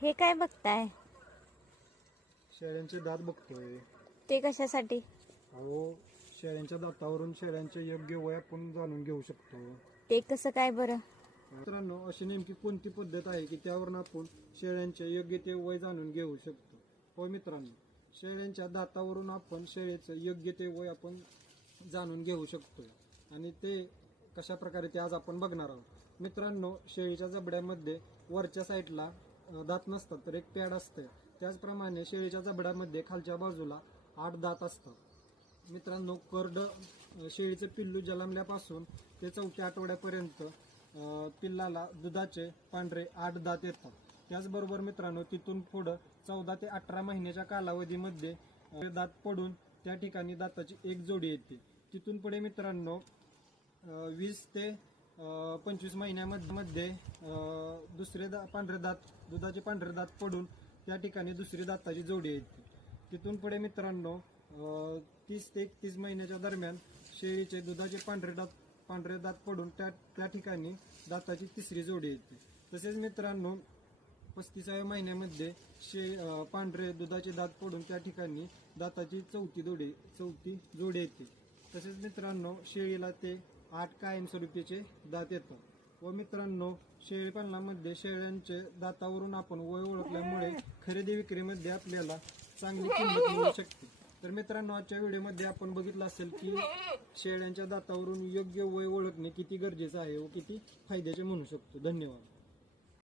हे काय बघताय? शेळ्यांचे दात बघतोय. ते कशासाठी? अहो, शेळ्यांच्या दातावरून शेळ्यांचे योग्य वय आपण जाणून घेऊ शकतो. ते कसं काय बरं? मित्रांनो, अशी नेमकी कोणती पद्धत आहे की त्यावरून आपण शेळ्यांचे योग्य ते वय जाणून घेऊ शकतो? हो मित्रांनो, शेळ्यांच्या दातावरून आपण शेळीचं योग्य ते वय आपण जाणून घेऊ शकतो. आणि ते कशा प्रकारे ते आज आपण बघणार आहोत. मित्रांनो, शेळीच्या जबड्यामध्ये वरच्या साईडला दात नसतात तर एक पॅड असते. त्याचप्रमाणे शेळीच्या जबड्यामध्ये खालच्या बाजूला 8 दात असतात. मित्रांनो, करड शेळीचं पिल्लू जन्मल्यापासून ते 4थ्या आठवड्यापर्यंत पिल्लाला दुधाचे पांढरे 8 दात येतात. त्याचबरोबर मित्रांनो, तिथून पुढं 14 ते 18 महिन्याच्या कालावधीमध्ये दात पडून त्या ठिकाणी दाताची एक जोडी येते. तिथून पुढे मित्रांनो 20 ते 25 महिन्यामध्ये दुसरे पांढरे दात, दुधाचे पांढरे दात पडून त्या ठिकाणी दुसरी दाताची जोडी येते. तिथून पुढे मित्रांनो 30 ते 31 महिन्याच्या दरम्यान शेळीचे दुधाचे पांढरे दात पडून त्या ठिकाणी दाताची तिसरी जोडी येते. तसेच मित्रांनो 35व्या महिन्यामध्ये पांढरे दुधाचे दात पडून त्या ठिकाणी दाताची चौथी जोडी येते. तसेच मित्रांनो शेळीला ते 8 कायमस्वरूपीचे दात येतात. व मित्रांनो, शेळी पालनामध्ये शेळ्यांचे दातावरून आपण वय ओळखल्यामुळे खरेदी विक्रीमध्ये आपल्याला चांगली किंमत मिळू शकते. तर मित्रांनो, आजच्या व्हिडिओमध्ये आपण बघितलं असेल की शेळ्यांच्या दातावरून योग्य वय ओळखणे किती गरजेचं आहे व किती फायद्याचे म्हणू शकतो. धन्यवाद.